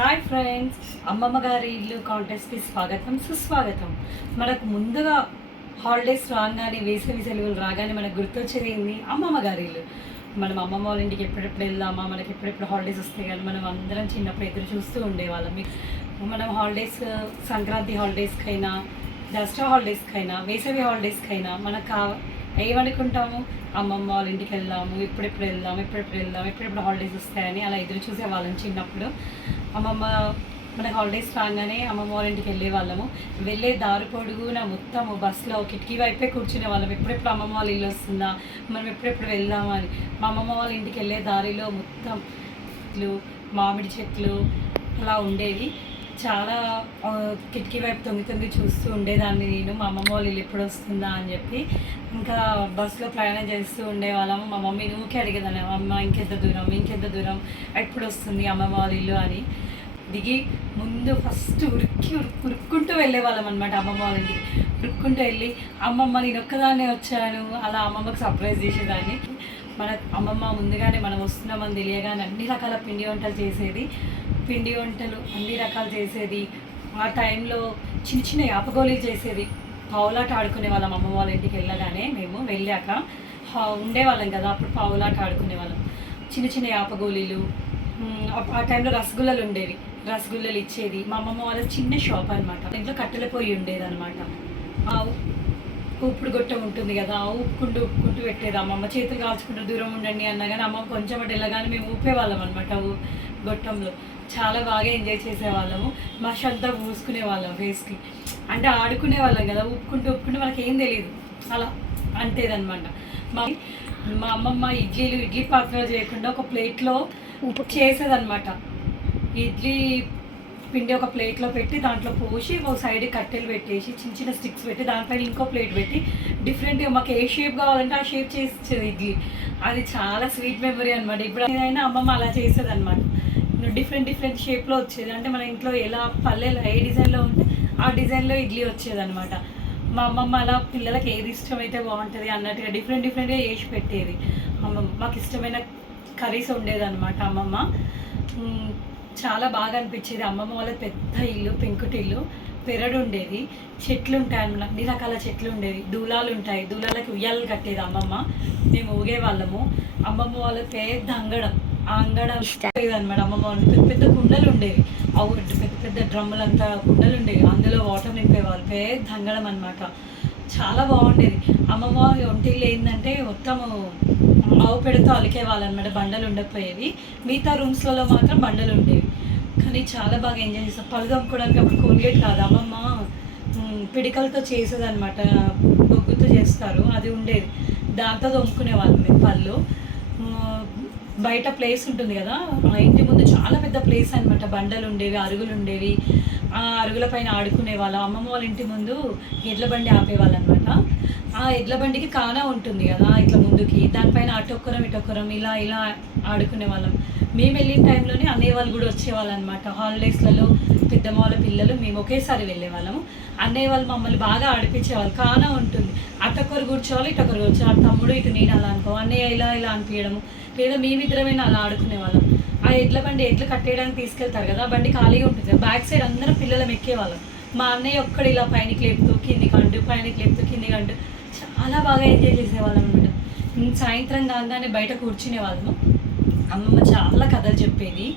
Hi friends అమ్మమ్మ గారి ఇల్లు కాంటెస్ట్కి స్వాగతం సుస్వాగతం. మనకు ముందుగా హాలిడేస్ రాగానే వేసవి సెలవులు రాగానే మనకు గుర్తొచ్చేది ఏంది? అమ్మమ్మ గారి ఇల్లు. మనం అమ్మమ్మ వాళ్ళ ఇంటికి ఎప్పుడెప్పుడు వెళ్దామా? మనకి ఎప్పుడెప్పుడు హాలిడేస్ వస్తాయి కానీ మనం అందరం చిన్నప్పుడు ఎదురు చూస్తూ ఉండేవాళ్ళం. మనం హాలిడేస్ సంక్రాంతి హాలిడేస్కైనా దసరా హాలిడేస్కైనా వేసవి హాలిడేస్కైనా మనకు ఏమనుకుంటాము అమ్మమ్మ వాళ్ళ ఇంటికి వెళ్దాము ఎప్పుడెప్పుడు వెళ్దాం ఎప్పుడెప్పుడు వెళ్దాం ఎప్పుడెప్పుడు హాలిడేస్ వస్తాయని అలా ఎదురు చూసే వాళ్ళం చిన్నప్పుడు. అమ్మమ్మ మనకి హాలిడేస్ రాగానే అమ్మమ్మ వాళ్ళ ఇంటికి వెళ్ళే వాళ్ళము. వెళ్ళే దారి పొడుగున మొత్తం బస్సులో కిటికీ వైపే కూర్చునే వాళ్ళం. ఎప్పుడెప్పుడు అమ్మమ్మ వాళ్ళ ఇల్లు వస్తుందా? మనం ఎప్పుడెప్పుడు వెళ్దామా అని. మా అమ్మమ్మ వాళ్ళ ఇంటికి వెళ్ళే దారిలో మొత్తం చెట్లు మామిడి చెట్లు అలా ఉండేవి. చాలా కిటికీ వైపు తొంగి తొంగి చూస్తూ ఉండేదాన్ని నేను. మా అమ్మమ్మ వాళ్ళ ఇల్లు ఎప్పుడు వస్తుందా అని చెప్పి. ఇంకా బస్సులో ప్రయాణం చేస్తూ ఉండేవాళ్ళము. మా మమ్మీ ఊకే అడిగేదాన్ని అమ్మ ఇంకెంత దూరం ఇంకెంత దూరం ఎప్పుడు వస్తుంది అమ్మమ్మ వాళ్ళ ఇల్లు? అని. దిగి ముందు ఫస్ట్ ఉరికి ఉరుక్కుంటూ వెళ్ళేవాళ్ళం అనమాట అమ్మమ్మ వాళ్ళ ఇంటికి. ఉరుక్కుంటూ వెళ్ళి అమ్మమ్మ నేను ఒక్కదాన్నే వచ్చాను. అలా అమ్మమ్మకి సర్ప్రైజ్ చేసేదాన్ని. మన అమ్మమ్మ ముందుగానే మనం వస్తున్నామని తెలియగానే అన్ని రకాల పిండి వంటలు చేసేది. పిండి వంటలు అన్ని రకాలు చేసేది. ఆ టైంలో చిన్న చిన్న యాపగోళీలు చేసేది పావులాట ఆడుకునే వాళ్ళం అమ్మమ్మ వాళ్ళ ఇంటికి వెళ్ళగానే మేము వెళ్ళాక ఉండేవాళ్ళం కదా అప్పుడు పావులాట ఆడుకునే వాళ్ళం. చిన్న చిన్న యాపగోళీలు ఆ- ఆ టైంలో రసగుల్లలు ఉండేవి. రసగుల్లలు ఇచ్చేది. మా అమ్మమ్మ వాళ్ళ చిన్న షాప్ అనమాట ఇంట్లో కట్టెల పొయ్యి ఉండేది అనమాట ఉప్పుడు గొట్టం ఉంటుంది కదా ఉప్పుకుంటూ ఉప్పుకుంటూ పెట్టేది. అమ్మమ్మ చేతులు కాల్చుకుంటూ దూరం ఉండండి అన్నా కానీ అమ్మ కొంచెం అటు వెళ్ళగానే మేము ఊపేవాళ్ళం అనమాట గొట్టంలో. చాలా బాగా ఎంజాయ్ చేసేవాళ్ళము. మషి అంతా పూసుకునే వాళ్ళం ఫేస్కి అంటే ఆడుకునే వాళ్ళం కదా ఉప్పుకుంటూ ఉప్పుకుంటూ మనకి ఏం తెలియదు అలా అంతేదన్నమాట మా మా అమ్మమ్మ ఇడ్లీలు ఇడ్లీ పాత్రలో చేయకుండా ఒక ప్లేట్లో చేసేదన్నమాట. ఇడ్లీ పిండి ఒక ప్లేట్లో పెట్టి దాంట్లో పోసి ఒక సైడ్ కట్టెలు పెట్టేసి చిన్న చిన్న స్టిక్స్ పెట్టి దానిపైన ఇంకో ప్లేట్ పెట్టి డిఫరెంట్గా మాకు ఏ షేప్ కావాలంటే ఆ షేప్ చేసి ఇచ్చేది ఇడ్లీ. అది చాలా స్వీట్ మెమరీ అనమాట ఇప్పుడు ఏదైనా అమ్మమ్మ అలా చేసేది అనమాట డిఫరెంట్ డిఫరెంట్ షేప్లో వచ్చేది. అంటే మన ఇంట్లో ఎలా పల్లెలు ఏ డిజైన్లో ఉంటే ఆ డిజైన్లో ఇడ్లీ వచ్చేది అనమాట మా అమ్మమ్మ అలా పిల్లలకి ఏది ఇష్టమైతే బాగుంటుంది అన్నట్టుగా డిఫరెంట్ డిఫరెంట్గా చేసి పెట్టేది. అమ్మమ్మ మాకు ఇష్టమైన కర్రీస్ ఉండేది అనమాట అమ్మమ్మ చాలా బాగా అనిపించేది. అమ్మమ్మ వాళ్ళ పెద్ద ఇల్లు పెంకుటిల్లు పెరడు ఉండేది చెట్లు ఉంటాయి అన్నమాట అన్ని రకాల చెట్లు ఉండేవి దూలాలు ఉంటాయి. దూలాలకు ఉయ్యాలు కట్టేది అమ్మమ్మ. మేము ఊగే వాళ్ళము. అమ్మమ్మ వాళ్ళ పెద్ద అంగడం. ఆ అంగడం అనమాట అమ్మమ్మ వాళ్ళు పెద్ద పెద్ద కుండలు ఉండేవి అవు పెద్ద పెద్ద డ్రమ్ములంతా కుండలు ఉండేవి అందులో వాటర్ నింపేవాళ్ళు. పెద్ద అంగడం అనమాట చాలా బాగుండేది. అమ్మమ్మ ఒంటిల్లు ఏంటంటే మొత్తము ఆవు పెడితో అలికే అనమాట బండలు ఉండకపోయేవి. మిగతా రూమ్స్లలో మాత్రం బండలు ఉండేవి. కానీ చాలా బాగా ఎంజాయ్ చేస్తాం పళ్ళు దమ్ముకోవడానికి అప్పుడు కోల్గేట్ కాదు. అమ్మమ్మ పిడికలతో చేసేదన్నమాట. బొగ్గుతో చేస్తారు. అది ఉండేది. దాంతో దొమ్ముకునే వాళ్ళం మేము పళ్ళు. బయట ప్లేస్ ఉంటుంది కదా ఆ ఇంటి ముందు చాలా పెద్ద ప్లేస్ అనమాట బండలు ఉండేవి అరుగులు ఉండేవి. అరుగుల పైన ఆడుకునే వాళ్ళం. అమ్మమ్మ వాళ్ళ ఇంటి ముందు ఎడ్ల బండి ఆపేవాళ్ళు అనమాట ఆ ఎడ్ల బండికి కానా ఉంటుంది కదా ఇట్లా ముందుకి. దానిపైన అటొక్కరం ఇటొక్కరం ఇలా ఇలా ఆడుకునే వాళ్ళం. మేము వెళ్ళిన టైంలోనే అన్నయ్య వాళ్ళు కూడా వచ్చేవాళ్ళు అనమాట హాలిడేస్లలో పెద్దమ్మ వాళ్ళ పిల్లలు మేము ఒకేసారి వెళ్ళేవాళ్ళము. అన్నయ్య వాళ్ళు మమ్మల్ని బాగా ఆడిపించేవాళ్ళు. కానా ఉంటుంది. అటొక్కరు కూర్చోవాలి ఇటొక్కరు కూర్చోవాలి. తమ్ముడు ఇటు నేను అలా అనుకో అన్నయ్య ఇలా ఇలా అనిపించడము. లేదా మేమిద్దరమైనా అలా ఆడుకునే వాళ్ళం ఆ ఎడ్ల బండి ఎడ్లు కట్టేయడానికి తీసుకెళ్తారు కదా బండి ఖాళీగా ఉంటుంది. బ్యాక్ సైడ్ అందరం పిల్లలం ఎక్కేవాళ్ళం. మా అన్నయ్య ఒక్కడు ఇలా పైనకి లేపుతూ కిందికి అంటూ పైనకి లేపుతూ కిందికి అంటూ చాలా బాగా ఎంజాయ్ చేసేవాళ్ళం అనమాట సాయంత్రం కాగానే బయట కూర్చునే వాళ్ళము అమ్మమ్మ చాలా కథలు చెప్పేది.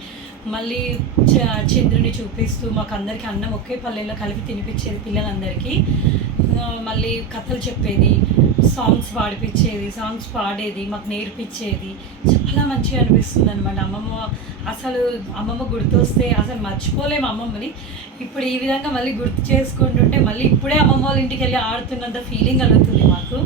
మళ్ళీ చ- చంద్రుని చూపిస్తూ మాకు అందరికీ అన్నం ఒకే పల్లెల్లో కలిపి తినిపించేది పిల్లలందరికీ. మళ్ళీ కథలు చెప్పేది సాంగ్స్ పాడిపించేది సాంగ్స్ పాడేది మాకు నేర్పించేది. చాలా మంచిగా అనిపిస్తుంది అనమాట అమ్మమ్మ అసలు అమ్మమ్మ గుర్తొస్తే అసలు మర్చిపోలేము అమ్మమ్మని. ఇప్పుడు ఈ విధంగా మళ్ళీ గుర్తు చేసుకుంటుంటే మళ్ళీ ఇప్పుడే అమ్మమ్మ వాళ్ళ ఇంటికి వెళ్ళి ఆడుతున్నంత ఫీలింగ్ కలుగుతుంది మాకు.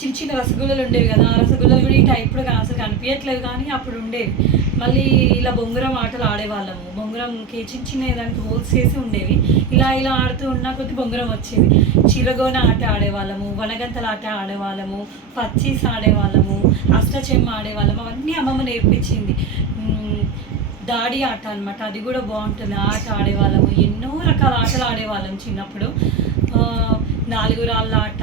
చిన్న చిన్న రసగుల్లలు ఉండేవి కదా రసగుల్లలు కూడా ఈ ఇప్పుడు అసలు కనిపించట్లేదు కానీ అప్పుడు ఉండేవి. మళ్ళీ ఇలా బొంగరం ఆటలు ఆడేవాళ్ళము. బొంగరంకి చిన్న చిన్న దానికి హోల్స్ చేసి ఉండేవి. ఇలా ఇలా ఆడుతూ ఉన్న కొద్ది బొంగరం వచ్చేది. చిరగోన ఆట ఆడేవాళ్ళము వనగంతల ఆట ఆడేవాళ్ళము పచ్చీస్ ఆడేవాళ్ళము అష్టచెమ్మ ఆడేవాళ్ళము అవన్నీ అమ్మమ్మ నేర్పించింది. దాడి ఆట అనమాట అది కూడా బాగుంటుంది. ఆట ఆడేవాళ్ళము. ఎన్నో రకాల ఆటలు ఆడేవాళ్ళం చిన్నప్పుడు. నాలుగు రాళ్ళ ఆట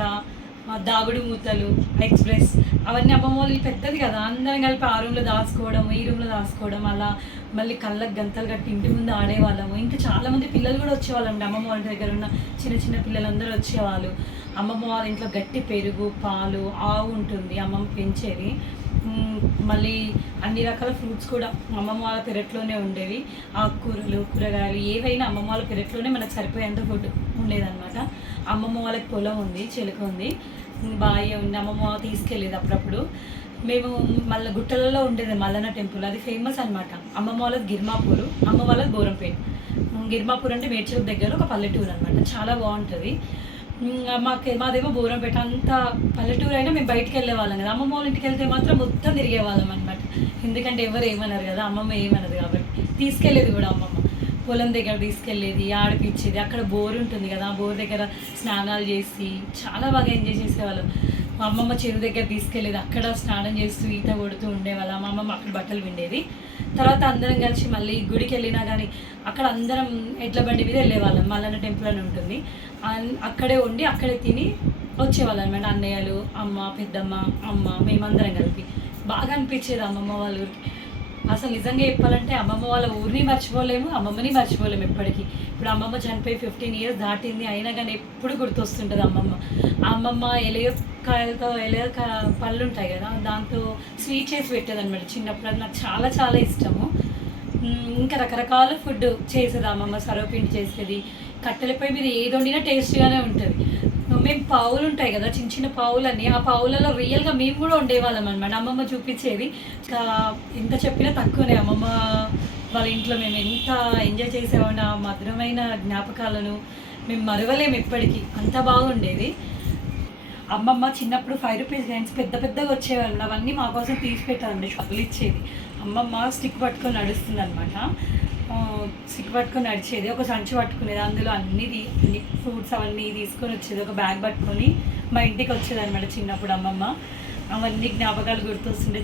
దాగుడు మూతలు ఎక్స్ప్రెస్ అవన్నీ అమ్మమ్మ వాళ్ళు పెద్దది కదా. అందరం కలిపి ఆ రూమ్లో దాచుకోవడం ఈ రూమ్లో దాచుకోవడం అలా మళ్ళీ కళ్ళకు గంతలు కట్టి ఇంటి ముందు ఆడేవాళ్ళము. ఇంకా చాలా మంది పిల్లలు కూడా వచ్చేవాళ్ళండి. అమ్మమ్మ వాళ్ళ దగ్గర ఉన్న చిన్న చిన్న పిల్లలందరూ వచ్చేవాళ్ళు. అమ్మమ్మ వాళ్ళ ఇంట్లో గట్టి పెరుగు పాలు ఆవు ఉంటుంది. అమ్మమ్మ పెంచేది. మళ్ళీ అన్ని రకాల ఫ్రూట్స్ కూడా అమ్మమ్మ వాళ్ళ పెరట్లోనే ఉండేవి. ఆకుకూరలు కూరగాయలు ఏవైనా అమ్మమ్మ వాళ్ళ పెరట్లోనే మనకు సరిపోయేంత ఫుడ్ ఉండేదన్నమాట. అమ్మమ్మ వాళ్ళకి పొలం ఉంది చెలుక ఉంది. బావి ఉంది అమ్మమ్మ తీసుకెళ్ళేది అప్పుడప్పుడు. మేము మళ్ళీ గుట్టలలో ఉండేది మల్లన్న టెంపుల్. అది ఫేమస్ అనమాట అమ్మమ్మ వాళ్ళది గిర్మాపూర్ అమ్మ వాళ్ళది బోరంపేట. గిర్మాపూర్ అంటే మేడ్చల్ దగ్గర ఒక పల్లెటూరు అనమాట చాలా బాగుంటుంది. మాకు మాదేమో బోరంపేట అంత పల్లెటూరు అయినా మేము బయటకు వెళ్ళే వాళ్ళం కదా. అమ్మమ్మ వాళ్ళ ఇంటికి వెళ్తే మాత్రం మొత్తం తిరిగే వాళ్ళం అనమాట ఎందుకంటే ఎవరు ఏమన్నారు కదా అమ్మమ్మ ఏమన్నది కాబట్టి. తీసుకెళ్ళేది కూడా అమ్మమ్మ. పొలం దగ్గర తీసుకెళ్ళేది ఆడిపించేది అక్కడ బోర్ ఉంటుంది కదా ఆ బోర్ దగ్గర స్నానాలు చేసి చాలా బాగా ఎంజాయ్ చేసేవాళ్ళం. మా అమ్మమ్మ చెరువు దగ్గర తీసుకెళ్ళేది అక్కడ స్నానం చేస్తూ ఈత కొడుతూ ఉండేవాళ్ళం. మా అమ్మమ్మ అక్కడ బట్టలు పిండేది. తర్వాత అందరం కలిసి మళ్ళీ గుడికి వెళ్ళినా కానీ అక్కడ అందరం ఎడ్ల బండి మీద వెళ్ళేవాళ్ళం. మల్లన్న టెంపుల్ అని ఉంటుంది. అక్కడే ఉండి అక్కడే తిని వచ్చేవాళ్ళం అనమాట అన్నయ్యలు అమ్మ పెద్దమ్మ అమ్మ మేమందరం కలిపి. బాగా అనిపించేది అమ్మమ్మ వాళ్ళ ఊరికి. అసలు నిజంగా చెప్పాలంటే అమ్మమ్మ వాళ్ళ ఊరిని మర్చిపోలేము అమ్మమ్మని మర్చిపోలేము ఎప్పటికీ. ఇప్పుడు అమ్మమ్మ చనిపోయి ఫిఫ్టీన్ ఇయర్స్ దాటింది అయినా కానీ ఎప్పుడు గుర్తొస్తుంటుంది అమ్మమ్మ. అమ్మమ్మ అమ్మమ్మ ఎలయకాయలతో ఎలయ పళ్ళు ఉంటాయి కదా దాంతో స్వీట్ చేసి పెట్టేది అనమాట చిన్నప్పుడు అది నాకు చాలా చాలా ఇష్టము. ఇంకా రకరకాల ఫుడ్ చేసేది అమ్మమ్మ సర్వపిండి చేసేది. కట్టెలపై మీద ఏది వండినా టేస్ట్గానే ఉంటుంది. మేము పావులు ఉంటాయి కదా చిన్న చిన్న పావులని ఆ పావులలో రియల్గా మేము కూడా ఉండేవాళ్ళం అనమాట అమ్మమ్మ చూపించేది. ఇంకా ఎంత చెప్పినా తక్కువనే. అమ్మమ్మ వాళ్ళ ఇంట్లో మేము ఎంత ఎంజాయ్ చేసేవాడిని ఆ మధురమైన జ్ఞాపకాలను మేము మరవలేము ఎప్పటికీ. అంత బాగుండేది. అమ్మమ్మ చిన్నప్పుడు ఫైవ్ రూపీస్ కాయిన్స్ పెద్ద పెద్దగా వచ్చేవాళ్ళు. అవన్నీ మా కోసం తీసి పెట్టాలండి షాపులు ఇచ్చేది. అమ్మమ్మ స్టిక్ పట్టుకొని నడుస్తుంది అనమాట సిక్ పట్టుకొని నడిచేది ఒక సంచి పట్టుకునేది అందులో అన్ని తీ- అన్ని ఫ్రూట్స్ అవన్నీ తీసుకొని వచ్చేది ఒక బ్యాగ్ పట్టుకొని మా ఇంటికి వచ్చేది అనమాట చిన్నప్పుడు అమ్మమ్మ. అవన్నీ జ్ఞాపకాలు గుర్తొస్తుండే.